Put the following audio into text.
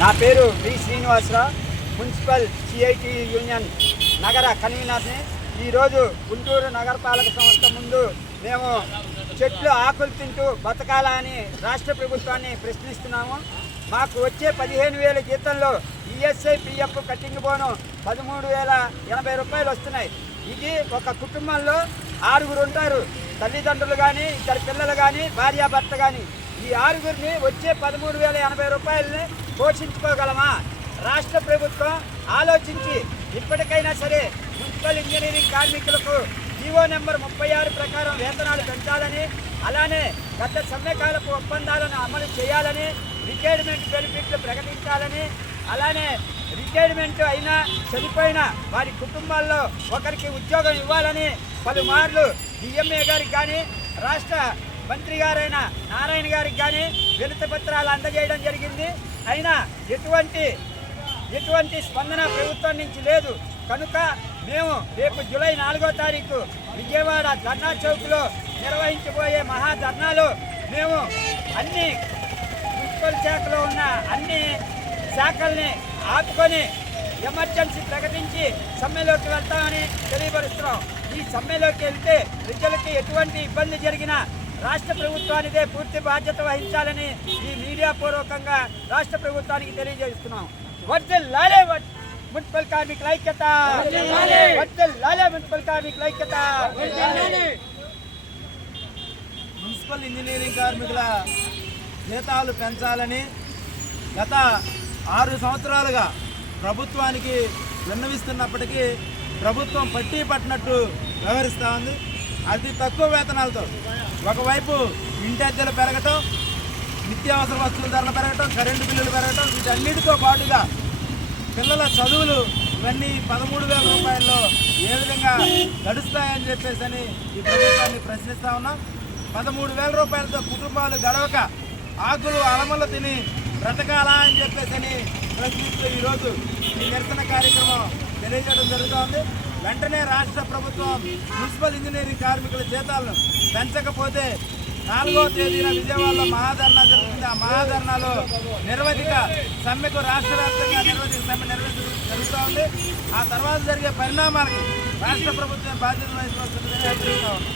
నా పేరు B Srinivasarao, municipal CIT union నగర కన్వీనర్ని. ఈరోజు గుంటూరు నగరపాలక సంస్థ ముందు మేము చెట్లు ఆకులు తింటూ బతకాలా అని రాష్ట్ర ప్రభుత్వాన్ని ప్రశ్నిస్తున్నాము. మాకు వచ్చే 15,000 జీతంలో ఈఎస్ఐ పిఎఫ్ కటింగ్ బోను 13,080 రూపాయలు వస్తున్నాయి. ఇది ఒక కుటుంబంలో 6 ఉంటారు, తల్లిదండ్రులు కానీ, 2 పిల్లలు కానీ, భార్యాభర్త కానీ. ఈ 6 వచ్చే 13,080 రూపాయలని పోషించుకోగలమా? రాష్ట్ర ప్రభుత్వం ఆలోచించి ఇప్పటికైనా సరే మున్సిపల్ ఇంజనీరింగ్ కార్మికులకు జీవో నెంబర్ 36 ప్రకారం వేతనాలు పెంచాలని, అలానే గత సమ్మెకాలపు ఒప్పందాలను అమలు చేయాలని, రిటైర్మెంట్ బెనిఫిట్లు ప్రకటించాలని, అలానే రిటైర్మెంట్ అయినా చనిపోయిన వారి కుటుంబాల్లో ఒకరికి ఉద్యోగం ఇవ్వాలని పలుమార్లు డిఎంఏ గారికి కానీ, రాష్ట్ర మంత్రి గారైన నారాయణ గారికి కానీ వినతి పత్రాలు అందజేయడం జరిగింది. అయినా ఎటువంటి స్పందన ప్రభుత్వం నుంచి లేదు. కనుక మేము రేపు జూలై 4వ తారీఖు విజయవాడ ధర్నా చౌక్లో నిర్వహించబోయే మహాధర్నాలో మేము అన్ని మున్సిపల్ శాఖలో ఉన్న అన్ని శాఖల్ని ఆపుకొని ఎమర్జెన్సీ ప్రకటించి సమ్మెలోకి వెళ్తామని తెలియపరుస్తున్నాం. ఈ సమ్మెలోకి వెళ్తే ప్రజలకి ఎటువంటి ఇబ్బంది జరిగినా రాష్ట్ర ప్రభుత్వానిదే పూర్తి బాధ్యత వహించాలని ఈ మీడియా పూర్వకంగా రాష్ట్ర ప్రభుత్వానికి తెలియజేస్తున్నాం. వర్ధిల్లాలే మున్సిపల్ కార్మికుల ఐక్యత, వర్ధిల్లాలే మున్సిపల్ కార్మికుల ఐక్యత. మున్సిపల్ ఇంజనీరింగ్ కార్మికుల జీతాలు పెంచాలని గత 6 సంవత్సరాలుగా ప్రభుత్వానికి విన్నవిస్తున్నప్పటికీ ప్రభుత్వం పట్టీ పట్టినట్టు వ్యవహరిస్తూ ఉంది. అతి తక్కువ వేతనాలతో ఒకవైపు ఇంటి అద్దెలు పెరగటం, నిత్యావసర వస్తువుల ధరలు పెరగటం, కరెంటు బిల్లులు పెరగటం, వీటన్నిటితో పాటుగా పిల్లల చదువులు ఇవన్నీ 13,000 రూపాయల్లో ఏ విధంగా గడుస్తాయని చెప్పేసి ఈ ప్రభుత్వాన్ని ప్రశ్నిస్తూ ఉన్నాం. 13,000 రూపాయలతో కుటుంబాలు గడవక ఆకులు అలమలు తిని బ్రతకాలా అని చెప్పేసి ప్రశ్నిస్తూ ఈరోజు ఈ నిరసన కార్యక్రమం తెలియజేయడం జరుగుతోంది. వెంటనే రాష్ట్ర ప్రభుత్వం మున్సిపల్ ఇంజనీరింగ్ కార్మికుల జీతాలను పెంచకపోతే 4వ తేదీన విజయవాడలో మహాధర్నా జరుగుతుంది. ఆ మహాధర్నాలో నిరవధిక సమ్మెకు రాష్ట్ర వ్యాప్తంగా నిరవధిక సమ్మె జరుగుతూ ఉంది. ఆ తర్వాత జరిగే పరిణామాలకు రాష్ట్ర ప్రభుత్వం బాధ్యత వహించవలసిందిగా హెచ్చరిస్తూ ఉంది.